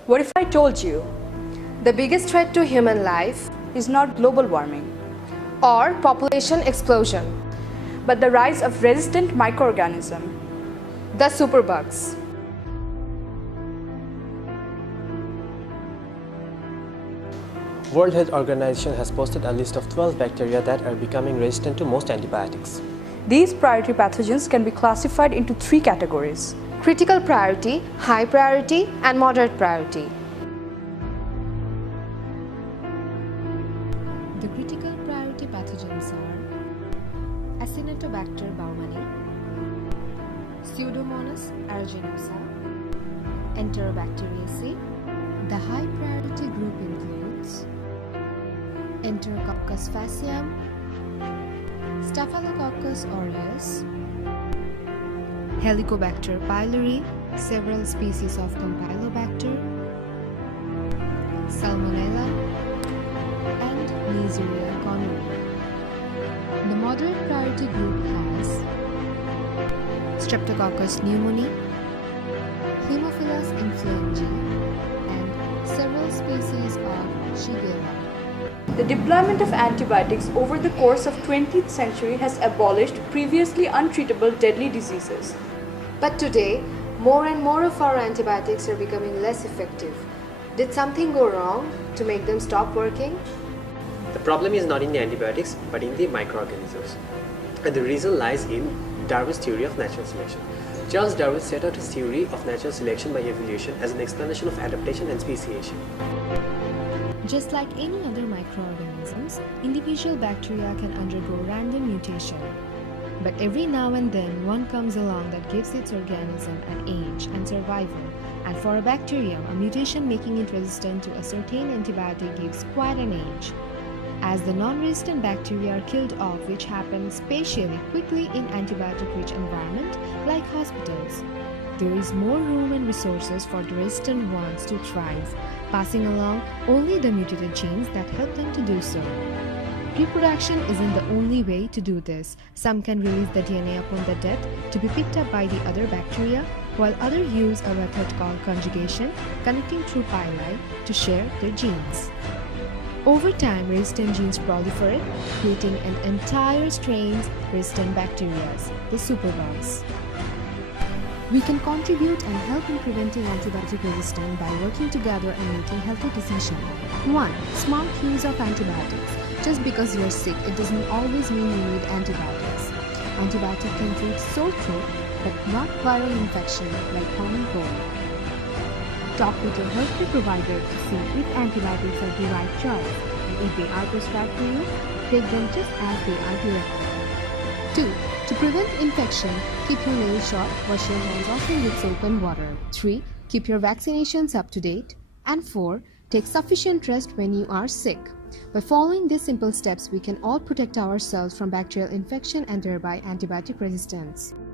What if I told you the biggest threat to human life is not global warming, or population explosion, but the rise of resistant microorganisms, the superbugs? World Health Organization has posted a list of 12 bacteria that are becoming resistant to most antibiotics. These priority pathogens can be classified into 3 categories: critical priority, high priority, and moderate priority. The critical priority pathogens are Acinetobacter baumannii, Pseudomonas aeruginosa, Enterobacteriaceae. The high priority group includes Enterococcus faecium, Staphylococcus aureus, Helicobacter pylori, several species of Campylobacter, Salmonella, and Neisseria gonorrhoeae. The moderate priority group has Streptococcus pneumoniae, Haemophilus influenzae, and several species of Shigella. The deployment of antibiotics over the course of 20th century has abolished previously untreatable deadly diseases. But today, more and more of our antibiotics are becoming less effective. Did something go wrong to make them stop working? The problem is not in the antibiotics, but in the microorganisms. And the reason lies in Darwin's theory of natural selection. Charles Darwin set out his theory of natural selection by evolution as an explanation of adaptation and speciation. Just like any other microorganisms, individual bacteria can undergo random mutation. But every now and then, one comes along that gives its organism an age and survival. And for a bacterium, a mutation making it resistant to a certain antibiotic gives quite an age. As the non-resistant bacteria are killed off, which happens spatially quickly in antibiotic-rich environment like hospitals, there is more room and resources for the resistant ones to thrive, passing along only the mutated genes that help them to do so. Reproduction isn't the only way to do this. Some can release the DNA upon the death to be picked up by the other bacteria, while others use a method called conjugation, connecting through pili to share their genes. Over time, resistant genes proliferate, creating an entire strain's resistant bacteria, the superbugs. We can contribute and help in preventing antibiotic resistance by working together and making healthy decisions. 1. Smart use of antibiotics. Just because you're sick, it doesn't always mean you need antibiotics. Antibiotic can treat sore throat, but not viral infection like common cold. Talk with your healthcare provider to see if antibiotics are the right choice, and if they are prescribed for you, take them just as they are directed. 2. To prevent infection, keep your nails short, wash your hands often with soap and water. 3. Keep your vaccinations up to date. And 4. Take sufficient rest when you are sick. By following these simple steps, we can all protect ourselves from bacterial infection and thereby antibiotic resistance.